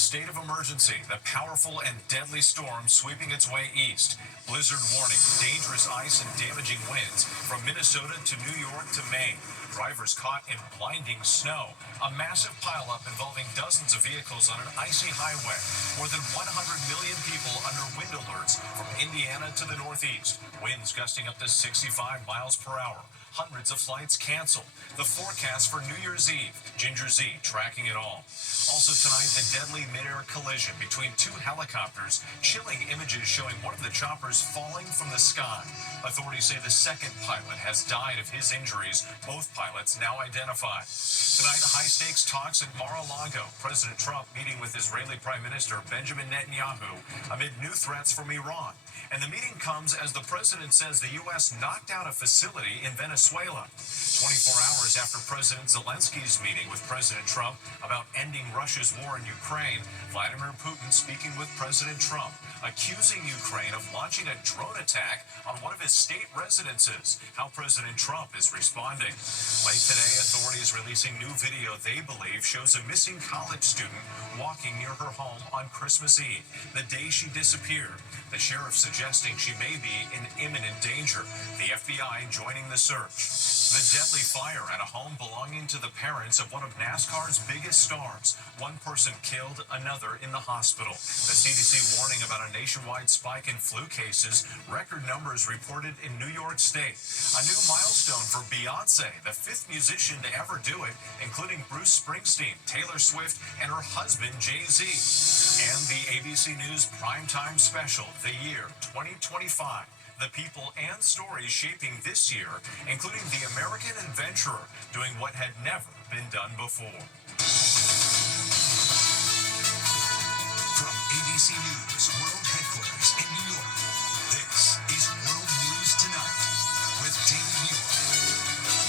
state of emergency. The powerful and deadly storm sweeping its way east. Blizzard warning, dangerous ice and damaging winds from Minnesota to New York to Maine. Drivers caught in blinding snow. A massive pileup involving dozens of vehicles on an icy highway. More than 100 million people under wind alerts from Indiana to the northeast. Winds gusting up to 65 miles per hour. Hundreds of flights canceled. The forecast for New Year's Eve. Ginger Z tracking it all. Also tonight, the deadly mid-air collision between two helicopters. Chilling images showing one of the choppers falling from the sky. Authorities say the second pilot has died of his injuries. Both pilots now identified. Tonight, high-stakes talks at Mar-a-Lago. President Trump meeting with Israeli Prime Minister Benjamin Netanyahu amid new threats from Iran. And the meeting comes as the president says the U.S. knocked out a facility in Venezuela. 24 hours after President Zelensky's meeting with President Trump about ending Russia's war in Ukraine, Vladimir Putin speaking with President Trump, accusing Ukraine of launching a drone attack on one of his state residences. How President Trump is responding. Late today, authorities releasing new video they believe shows a missing college student walking near her home on Christmas Eve, the day she disappeared. The sheriff suggesting she may be in imminent danger. The FBI joining the search. The deadly fire at a home belonging to the parents of one of NASCAR's biggest stars. One person killed, another in the hospital. The CDC warning about a nationwide spike in flu cases. Record numbers reported in New York State. A new milestone for Beyonce, the fifth musician to ever do it, including Bruce Springsteen, Taylor Swift, and her husband, Jay-Z. And the ABC News Primetime Special, the year 2025. The people and stories shaping this year, including the American adventurer doing what had never been done before. From ABC News World Headquarters in New York, this is World News Tonight with David Muir.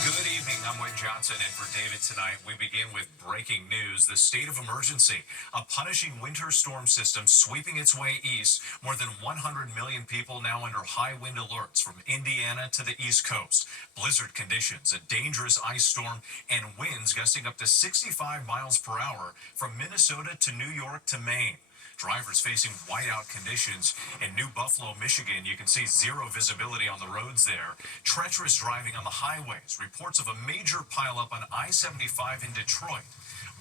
Good evening, I'm Wayne Johnson, and for David tonight, we begin with breaking news. The state of emergency, a punishing winter storm system sweeping its way east. More than 100 million people now under high wind alerts from Indiana to the East Coast. Blizzard conditions, a dangerous ice storm, and winds gusting up to 65 miles per hour from Minnesota to New York to Maine. Drivers facing whiteout conditions in New Buffalo, Michigan. You can see zero visibility on the roads there. Treacherous driving on the highways. Reports of a major pileup on I-75 in Detroit.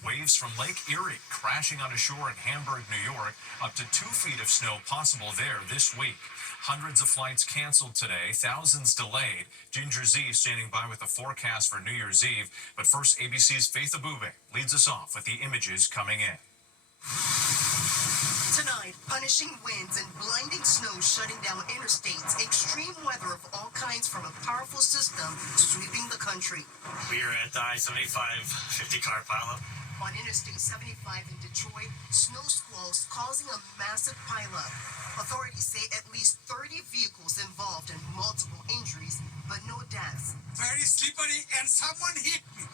Waves from Lake Erie crashing on a shore in Hamburg, New York. Up to 2 feet of snow possible there this week. Hundreds of flights canceled today, thousands delayed. Ginger Z standing by with the forecast for New Year's Eve. But first, ABC's Faith Abube leads us off with the images coming in. Tonight, punishing winds and blinding snow shutting down interstates, extreme weather of all kinds from a powerful system sweeping the country. We are at the I-75 50-car pileup. On Interstate 75 in Detroit, snow squalls causing a massive pileup. Authorities say at least 30 vehicles involved and multiple injuries, but no deaths. Very slippery and someone hit me.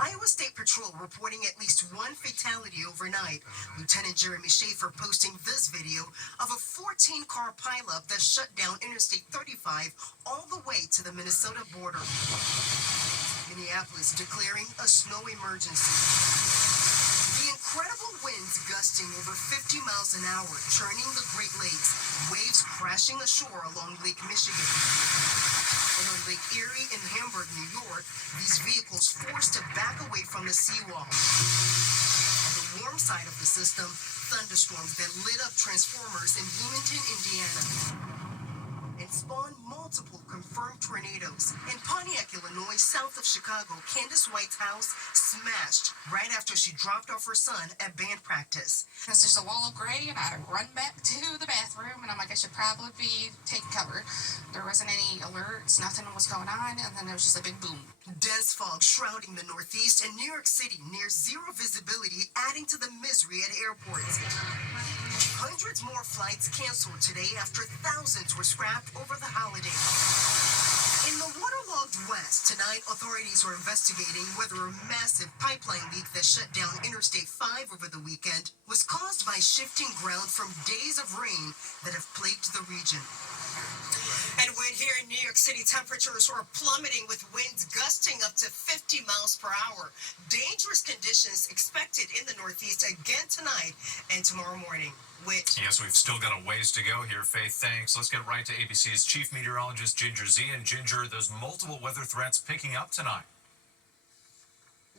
Iowa State Patrol reporting at least one fatality overnight. Lieutenant Jeremy Schaefer posting this video of a 14-car pileup that shut down Interstate 35 all the way to the Minnesota border. Minneapolis declaring a snow emergency. The incredible winds gusting over 50 miles an hour, churning the Great Lakes, waves crashing ashore along Lake Michigan. And on Lake Erie in Hamburg, New York, these vehicles forced to back away from the seawall. On the warm side of the system, thunderstorms that lit up transformers in Bloomington, Indiana, and spawned multiple confirmed tornadoes. In Pontiac, Illinois, south of Chicago, Candace White's house smashed right after she dropped off her son at band practice. It's just a wall of gray, and I run back to the bathroom, and I'm like, I should probably be taking cover. There wasn't any alerts, nothing was going on, and then there was just a big boom. Dense fog shrouding the Northeast and New York City near zero visibility, adding to the misery at airports. Hundreds more flights canceled today after thousands were scrapped over the holiday. In the waterlogged West, tonight authorities are investigating whether a massive pipeline leak that shut down Interstate 5 over the weekend was caused by shifting ground from days of rain that have plagued the region. And when Here in New York City, temperatures are plummeting with winds gusting up to 50 miles per hour. Dangerous conditions expected in the Northeast again tonight and tomorrow morning. Yes, we've still got a ways to go here, Faith. Thanks. Let's get right to ABC's chief meteorologist, Ginger Z. And Ginger, there's multiple weather threats picking up tonight.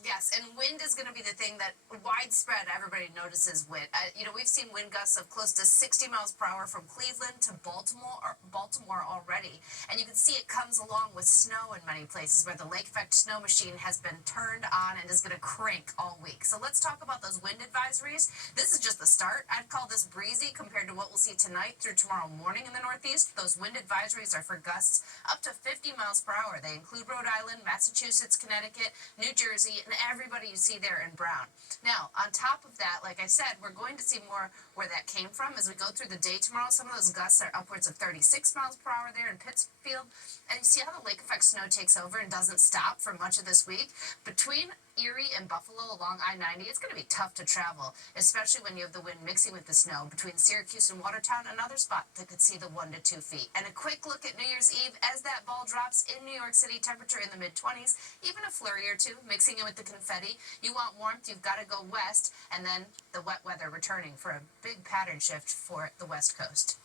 Yes, and wind is going to be the thing that widespread everybody notices wind. We've seen wind gusts of close to 60 miles per hour from Cleveland to Baltimore already. And you can see it comes along with snow in many places where the lake effect snow machine has been turned on and is going to crank all week. So let's talk about those wind advisories. This is just the start. I'd call this breezy compared to what we'll see tonight through tomorrow morning in the Northeast. Those wind advisories are for gusts up to 50 miles per hour. They include Rhode Island, Massachusetts, Connecticut, New Jersey, and everybody you see there in brown. Now, on top of that, like I said, we're going to see more where that came from as we go through the day tomorrow. Some of those gusts are upwards of 36 miles per hour there in Pittsfield. And you see how the lake effect snow takes over and doesn't stop for much of this week. Between Erie and Buffalo along I-90, it's going to be tough to travel, especially when you have the wind mixing with the snow. Between Syracuse and Watertown, another spot that could see the 1 to 2 feet. And a quick look at New Year's Eve as that ball drops in New York City, temperature in the mid-20s, even a flurry or two, mixing in with the confetti. You want warmth, you've got to go west, and then the wet weather returning for a big pattern shift for the West Coast.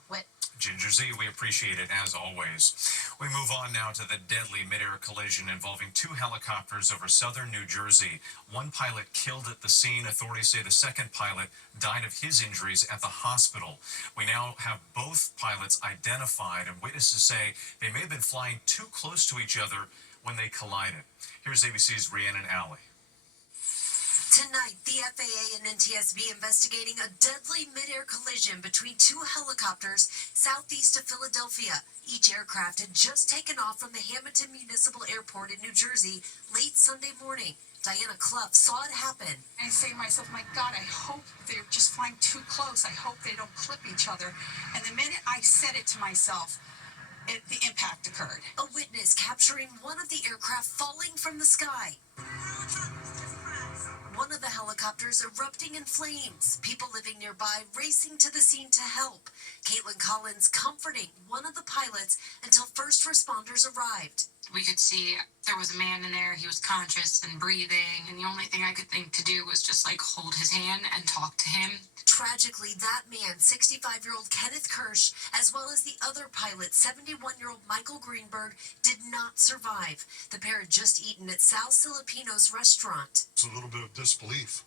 Ginger Z, we appreciate it as always. We move on now to the deadly mid-air collision involving two helicopters over southern New Jersey. One pilot killed at the scene. Authorities say the second pilot died of his injuries at the hospital. We now have both pilots identified, and witnesses say they may have been flying too close to each other when they collided. Here's ABC's Rhiannon Alley. Tonight, the FAA and NTSB investigating a deadly mid-air collision between two helicopters southeast of Philadelphia. Each aircraft had just taken off from the Hamilton Municipal Airport in New Jersey late Sunday morning. Diana Clough saw it happen. I say to myself, my God, I hope they're just flying too close. I hope they don't clip each other. And the minute I said it to myself, the impact occurred. A witness capturing one of the aircraft falling from the sky. One of the helicopters erupting in flames. People living nearby racing to the scene to help. Caitlin Collins comforting one of the pilots until first responders arrived. We could see there was a man in there. He was conscious and breathing. And the only thing I could think to do was just hold his hand and talk to him. Tragically, that man, 65-year-old Kenneth Kirsch, as well as the other pilot, 71-year-old Michael Greenberg, did not survive. The pair had just eaten at Sal Filipino's restaurant. It's a little bit of disbelief.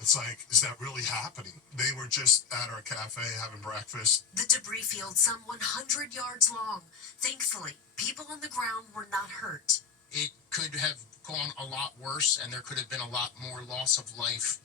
It's like, is that really happening? They were just at our cafe having breakfast. The debris field some 100 yards long. Thankfully, people on the ground were not hurt. It could have gone a lot worse, and there could have been a lot more loss of life.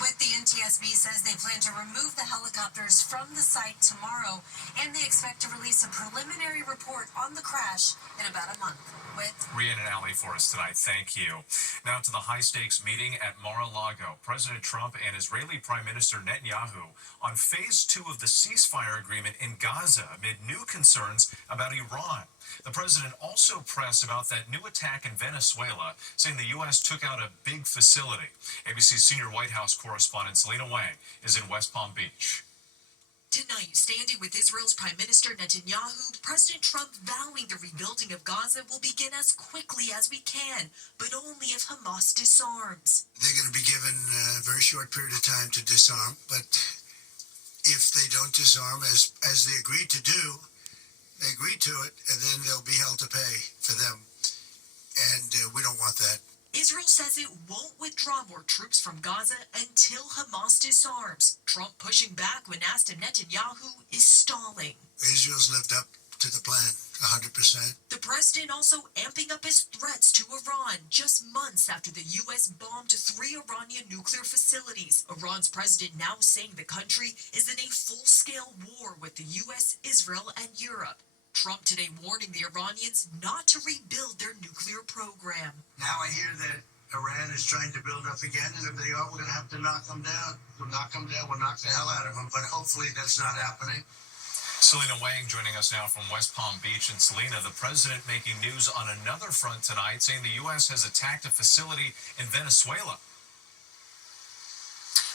With the NTSB says they plan to remove the helicopters from the site tomorrow, and they expect to release a preliminary report on the crash in about a month. With Rhiannon Alley for us tonight. Thank you. Now to the high-stakes meeting at Mar-a-Lago. President Trump and Israeli Prime Minister Netanyahu on phase 2 of the ceasefire agreement in Gaza amid new concerns about Iran. The president also pressed about that new attack in Venezuela, saying the U.S. took out a big facility. ABC's senior White House correspondent Selena Wang is in West Palm Beach. tonight, standing with Israel's Prime Minister Netanyahu, President Trump vowing the rebuilding of Gaza will begin as quickly as we can, but only if Hamas disarms. They're going to be given a very short period of time to disarm, but if they don't disarm, as they agreed to do, they agreed to it, and then they'll be held to pay for them. And we don't want that. Israel says it won't withdraw more troops from Gaza until Hamas disarms. Trump pushing back when asked if Netanyahu is stalling. Israel's lived up to the plan 100%. The president also amping up his threats to Iran just months after the U.S. bombed 3 Iranian nuclear facilities. Iran's president now saying the country is in a full-scale war with the U.S., Israel, and Europe. Trump today warning the Iranians not to rebuild their nuclear program. Now I hear that Iran is trying to build up again, and if they are, we're going to have to knock them down. We'll knock them down, we'll knock the hell out of them, but hopefully that's not happening. Selena Wang joining us now from West Palm Beach. And Selena, the president making news on another front tonight, saying the U.S. has attacked a facility in Venezuela.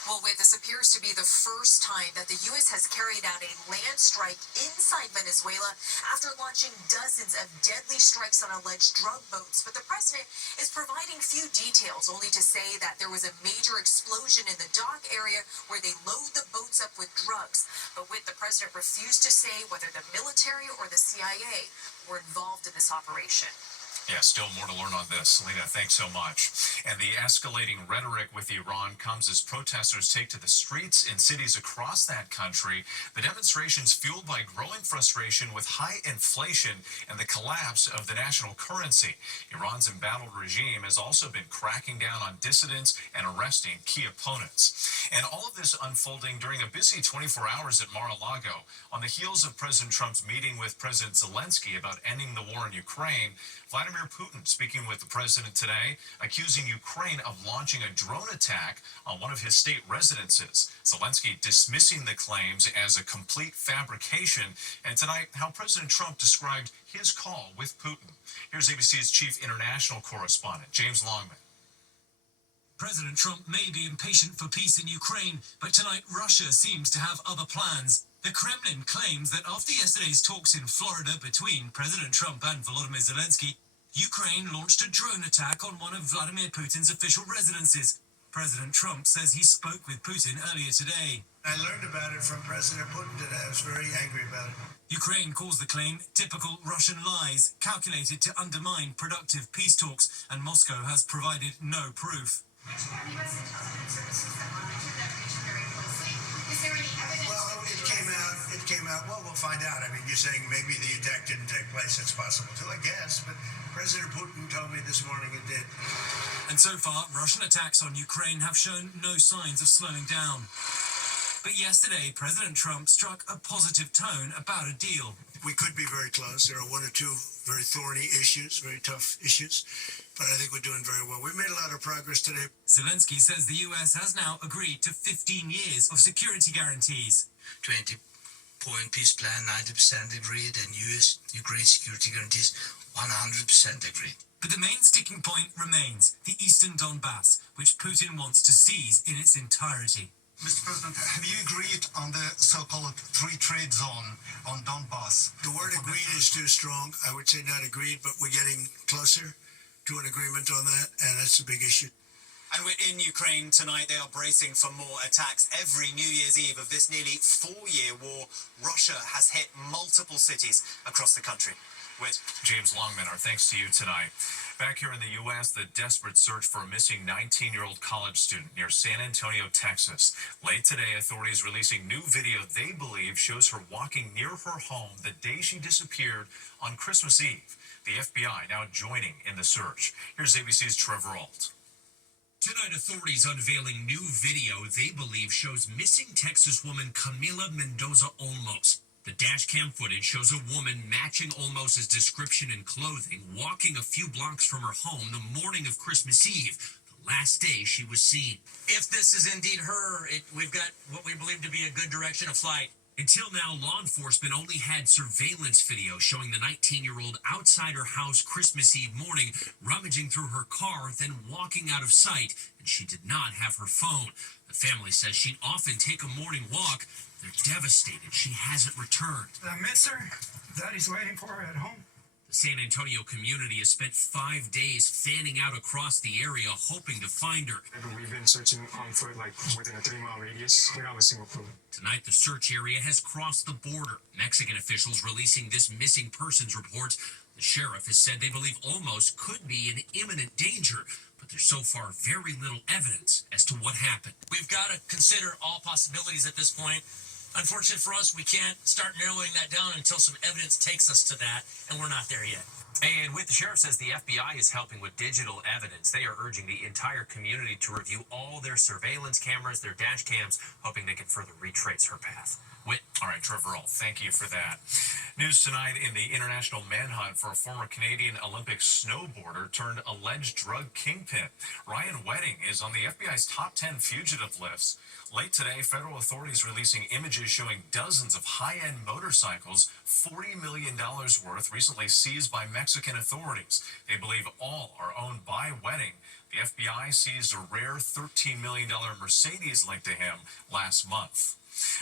Well, this appears to be the first time that the U.S. has carried out a land strike inside Venezuela after launching dozens of deadly strikes on alleged drug boats. But the president is providing few details, only to say that there was a major explosion in the dock area where they load the boats up with drugs. But the president refused to say whether the military or the CIA were involved in this operation. Yeah, still more to learn on this. Selena, thanks so much. And the escalating rhetoric with Iran comes as protesters take to the streets in cities across that country. The demonstrations fueled by growing frustration with high inflation and the collapse of the national currency. Iran's embattled regime has also been cracking down on dissidents and arresting key opponents. And all of this unfolding during a busy 24 hours at Mar-a-Lago. On the heels of President Trump's meeting with President Zelensky about ending the war in Ukraine, Vladimir Putin speaking with the president today, accusing Ukraine of launching a drone attack on one of his state residences. Zelensky dismissing the claims as a complete fabrication. And tonight, how President Trump described his call with Putin. Here's ABC's chief international correspondent, James Longman. President Trump may be impatient for peace in Ukraine, but tonight Russia seems to have other plans. The Kremlin claims that after yesterday's talks in Florida between President Trump and Volodymyr Zelensky, Ukraine launched a drone attack on one of Vladimir Putin's official residences. President Trump says he spoke with Putin earlier today. I learned about it from President Putin today. I was very angry about it. Ukraine calls the claim typical Russian lies, calculated to undermine productive peace talks, and Moscow has provided no proof. Well, it came out. Well, we'll find out. I mean, you're saying maybe the attack didn't take place. It's possible too, I guess. But President Putin told me this morning it did. And so far, Russian attacks on Ukraine have shown no signs of slowing down. But yesterday, President Trump struck a positive tone about a deal. We could be very close. There are one or two very thorny issues, very tough issues. But I think we're doing very well. We made a lot of progress today. Zelensky says the U.S. has now agreed to 15 years of security guarantees. 20-point peace plan, 90% agreed, and U.S.-Ukraine security guarantees, 100% agreed. But the main sticking point remains the eastern Donbass, which Putin wants to seize in its entirety. Mr. President, have you agreed on the so-called free trade zone on Donbass? The word agreed is too strong. I would say not agreed, but we're getting closer to an agreement on that, and that's a big issue. And we're in Ukraine tonight. They are bracing for more attacks. Every New Year's Eve of this nearly 4-year war, Russia has hit multiple cities across the country. With James Longman, our thanks to you tonight. Back here in the U.S., the desperate search for a missing 19-year-old college student near San Antonio, Texas. Late today, authorities releasing new video they believe shows her walking near her home the day she disappeared on Christmas Eve. The FBI now joining in the search. Here's ABC's Trevor Ault. Tonight, authorities unveiling new video they believe shows missing Texas woman Camila Mendoza Olmos. The dash cam footage shows a woman matching Olmos' description and clothing walking a few blocks from her home the morning of Christmas Eve, the last day she was seen. if this is indeed her, we've got what we believe to be a good direction of flight. Until now, law enforcement only had surveillance video showing the 19-year-old outside her house Christmas Eve morning, rummaging through her car, then walking out of sight, and she did not have her phone. The family says she'd often take a morning walk. They're devastated she hasn't returned. I miss her. Daddy's waiting for her at home. The San Antonio community has spent 5 days fanning out across the area hoping to find her. We've been searching on foot like within a 3-mile radius. We don't have a single clue. Tonight, the search area has crossed the border. Mexican officials releasing this missing persons report. The sheriff has said they believe Olmos could be in imminent danger, but there's so far very little evidence as to what happened. We've got to consider all possibilities at this point. Unfortunately for us, we can't start narrowing that down until some evidence takes us to that, and we're not there yet. And the sheriff says the FBI is helping with digital evidence. They are urging the entire community to review all their surveillance cameras, their dash cams, hoping they can further retrace her path. All right, Trevor Ault, thank you for that. News tonight in the international manhunt for a former Canadian Olympic snowboarder turned alleged drug kingpin. Ryan Wedding is on the FBI's top 10 fugitive lists. Late today, federal authorities releasing images showing dozens of high-end motorcycles, $40 million worth, recently seized by Mexican authorities. They believe all are owned by Wedding. The FBI seized a rare $13 million Mercedes linked to him last month.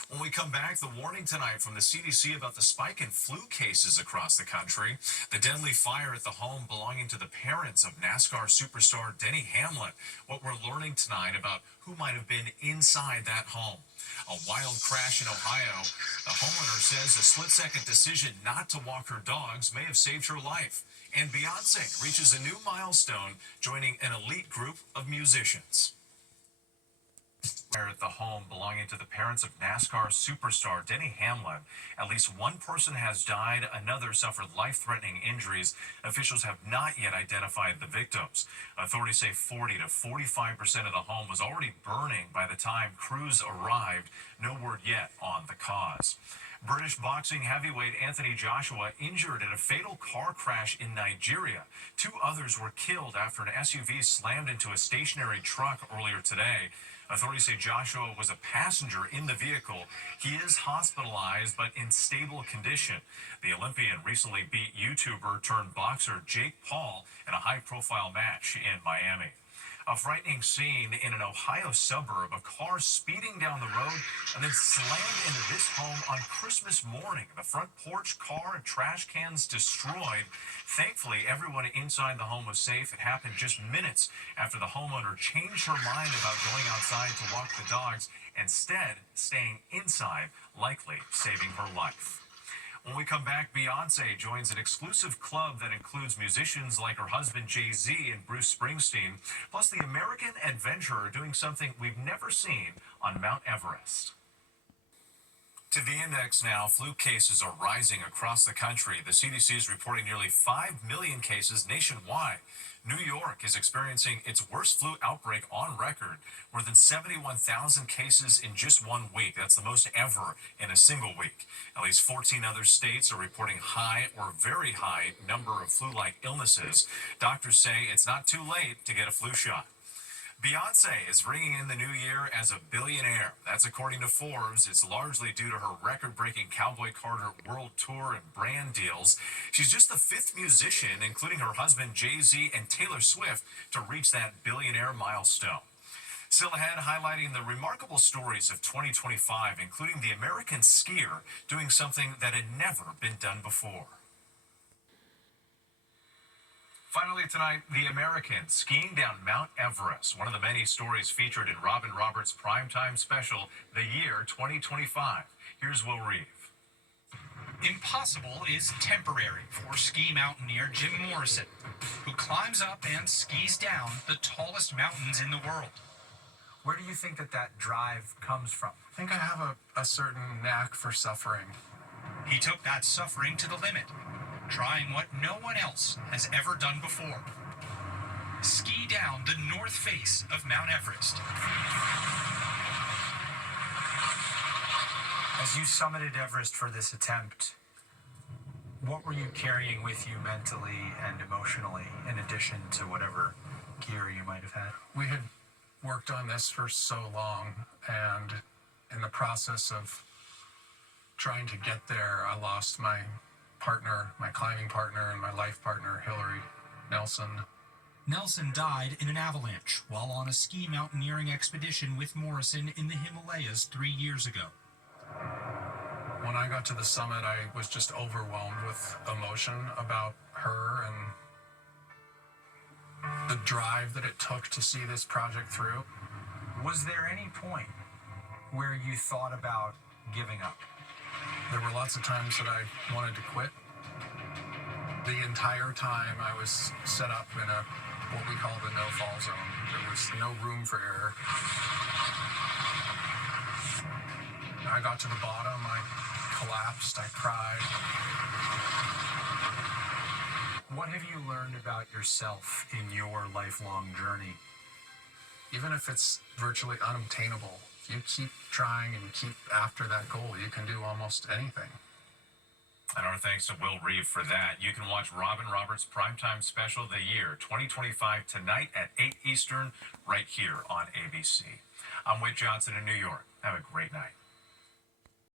When we come back, the warning tonight from the CDC about the spike in flu cases across the country, the deadly fire at the home belonging to the parents of NASCAR superstar Denny Hamlin, what we're learning tonight about who might have been inside that home. A wild crash in Ohio. The homeowner says a split-second decision not to walk her dogs may have saved her life. And Beyonce reaches a new milestone, joining an elite group of musicians. At the home belonging to the parents of NASCAR superstar Denny Hamlin. At least one person has died, another suffered life-threatening injuries. Officials have not yet identified the victims. Authorities say 40 to 45% of the home was already burning by the time crews arrived. No word yet on the cause. British boxing heavyweight Anthony Joshua injured in a fatal car crash in Nigeria. 2 others were killed after an SUV slammed into a stationary truck earlier today. Authorities say Joshua was a passenger in the vehicle. He is hospitalized but in stable condition. The Olympian recently beat YouTuber turned boxer Jake Paul in a high-profile match in Miami. A frightening scene in an Ohio suburb, a car speeding down the road and then slammed into this home on Christmas morning. The front porch, car, and trash cans destroyed. Thankfully, everyone inside the home was safe. It happened just minutes after the homeowner changed her mind about going outside to walk the dogs, instead staying inside, likely saving her life. When we come back, Beyonce joins an exclusive club that includes musicians like her husband Jay-Z and Bruce Springsteen, plus the American adventurer doing something we've never seen on Mount Everest. To the index now, flu cases are rising across the country. The CDC is reporting nearly 5 million cases nationwide. New York is experiencing its worst flu outbreak on record, more than 71,000 cases in just 1 week. That's the most ever in a single week. At least 14 other states are reporting high or very high number of flu-like illnesses. Doctors say it's not too late to get a flu shot. Beyonce is ringing in the new year as a billionaire. That's according to Forbes. It's largely due to her record-breaking Cowboy Carter world tour and brand deals. She's just the 5th musician, including her husband Jay-Z and Taylor Swift, to reach that billionaire milestone. Still ahead, highlighting the remarkable stories of 2025, including the American skier doing something that had never been done before. Finally tonight, the American skiing down Mount Everest, one of the many stories featured in Robin Roberts' primetime special, The Year 2025. Here's Will Reeve. Impossible is temporary for ski mountaineer Jim Morrison, who climbs up and skis down the tallest mountains in the world. Where do you think that drive comes from? I think I have a certain knack for suffering. He took that suffering to the limit, trying what no one else has ever done before. Ski down the north face of Mount Everest. As you summited Everest for this attempt, what were you carrying with you mentally and emotionally, in addition to whatever gear you might have had? We had worked on this for so long, and in the process of trying to get there, I lost my partner, my climbing partner, and my life partner, Hillary Nelson. Nelson died in an avalanche while on a ski mountaineering expedition with Morrison in the Himalayas 3 years ago. When I got to the summit, I was just overwhelmed with emotion about her and the drive that it took to see this project through. Was there any point where you thought about giving up? There were lots of times that I wanted to quit. The entire time I was set up in what we call the no-fall zone. There was no room for error. I got to the bottom, I collapsed, I cried. What have you learned about yourself in your lifelong journey? Even if it's virtually unobtainable, if you keep trying and keep after that goal, you can do almost anything. And our thanks to Will Reeve for that. You can watch Robin Roberts' primetime special, The Year 2025, tonight at 8 Eastern, right here on ABC. I'm Whit Johnson in New York. Have a great night.